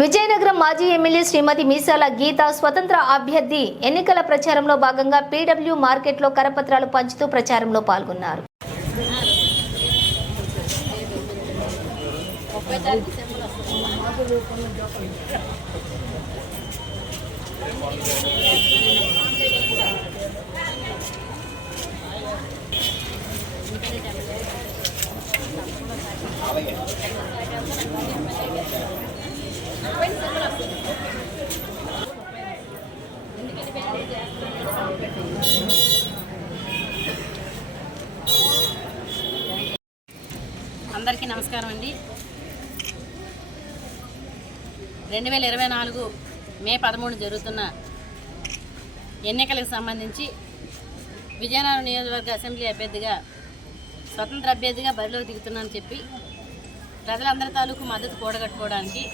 విజయనగరం మాజీ ఎమ్మెల్యే శ్రీమతి మీసాల గీత స్వతంత్ర అభ్యర్థి ఎన్నికల ప్రచారంలో భాగంగా పీడబ్ల్యూ మార్కెట్లో కరపత్రాలు పంచుతూ ప్రచారంలో పాల్గొన్నారు. అందరికీ నమస్కారం అండి. 2024 మే 13 జరుగుతున్న ఎన్నికలకు సంబంధించి విజయనగరం నియోజకవర్గ అసెంబ్లీ అభ్యర్థిగా స్వతంత్ర అభ్యర్థిగా బరిలోకి దిగుతున్నానని చెప్పి ప్రజలందరి తాలూకు మద్దతు కూడగట్టుకోవడానికి,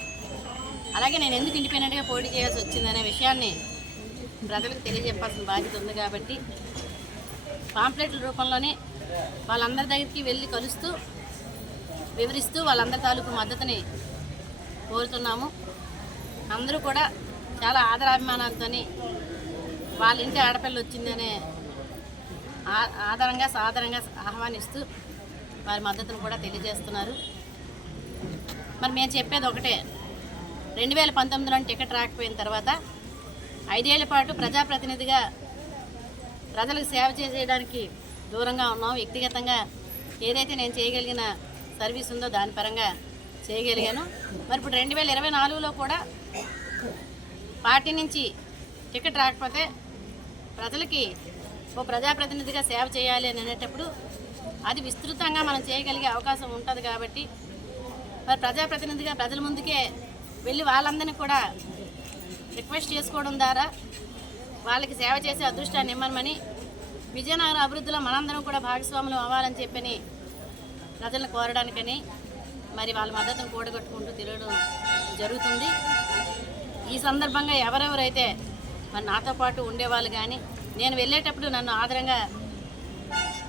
అలాగే నేను ఎందుకు ఇండిపెండెంట్గా పోటీ చేయాల్సి వచ్చిందనే విషయాన్ని ప్రజలకు తెలియజెప్పాల్సిన బాధ్యత ఉంది. కాబట్టి పాంప్లెట్ల రూపంలోనే వాళ్ళందరి దగ్గరికి వెళ్ళి కలుస్తూ వివరిస్తూ వాళ్ళందరి తాలూకు మద్దతుని కోరుతున్నాము. అందరూ కూడా చాలా ఆదరాభిమానాలతో వాళ్ళ ఇంటి ఆడపిల్ల వచ్చిందనే సాదరంగా ఆహ్వానిస్తూ వారి మద్దతును కూడా తెలియజేస్తున్నారు. మరి మేము చెప్పేది ఒకటే, 2019లో టికెట్ రాకపోయిన తర్వాత 5 ఏళ్ల పాటు ప్రజాప్రతినిధిగా ప్రజలకు సేవ చేయడానికి దూరంగా ఉన్నాం. వ్యక్తిగతంగా ఏదైతే నేను చేయగలిగిన సర్వీస్ ఉందో దాని పరంగా చేయగలిగాను. మరి ఇప్పుడు 2024లో కూడా పార్టీ నుంచి టికెట్ రాకపోతే ప్రజలకి ఓ ప్రజాప్రతినిధిగా సేవ చేయాలి అని అనేటప్పుడు అది విస్తృతంగా మనం చేయగలిగే అవకాశం ఉంటుంది. కాబట్టి మరి ప్రజాప్రతినిధిగా ప్రజల ముందుకే వెళ్ళి వాళ్ళందరినీ కూడా రిక్వెస్ట్ చేసుకోవడం ద్వారా వాళ్ళకి సేవ చేసే అదృష్టాన్ని ఇమ్మని, విజయనగరం అభివృద్ధిలో మనందరం కూడా భాగస్వాములు అవ్వాలని చెప్పని ప్రజలను కోరడానికని మరి వాళ్ళ మద్దతును కూడగట్టుకుంటూ తిరగడం జరుగుతుంది. ఈ సందర్భంగా ఎవరెవరైతే మరి నాతో పాటు ఉండేవాళ్ళు కానీ, నేను వెళ్ళేటప్పుడు నన్ను ఆదరంగా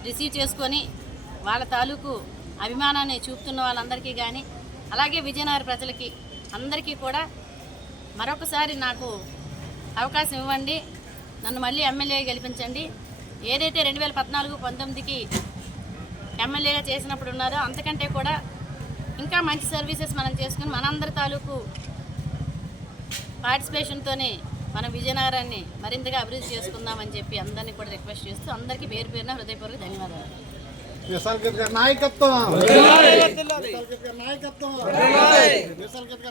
రిసీవ్ చేసుకొని వాళ్ళ తాలూకు అభిమానాన్ని చూపుతున్న వాళ్ళందరికీ కానీ, అలాగే విజయనగర ప్రజలకి అందరికీ కూడా మరొకసారి నాకు అవకాశం ఇవ్వండి, నన్ను మళ్ళీ ఎమ్మెల్యే గెలిపించండి. ఏదైతే 2014-19కి ఎమ్మెల్యేగా చేసినప్పుడు ఉన్నారో అంతకంటే కూడా ఇంకా మంచి సర్వీసెస్ మనం చేసుకుని మనందరి తాలూకు పార్టిసిపేషన్తోనే మన విజయనగరాన్ని మరింతగా అభివృద్ధి చేసుకుందామని చెప్పి అందరినీ కూడా రిక్వెస్ట్ చేస్తూ అందరికీ పేరు పేరున హృదయపూర్వక ధన్యవాదాలు.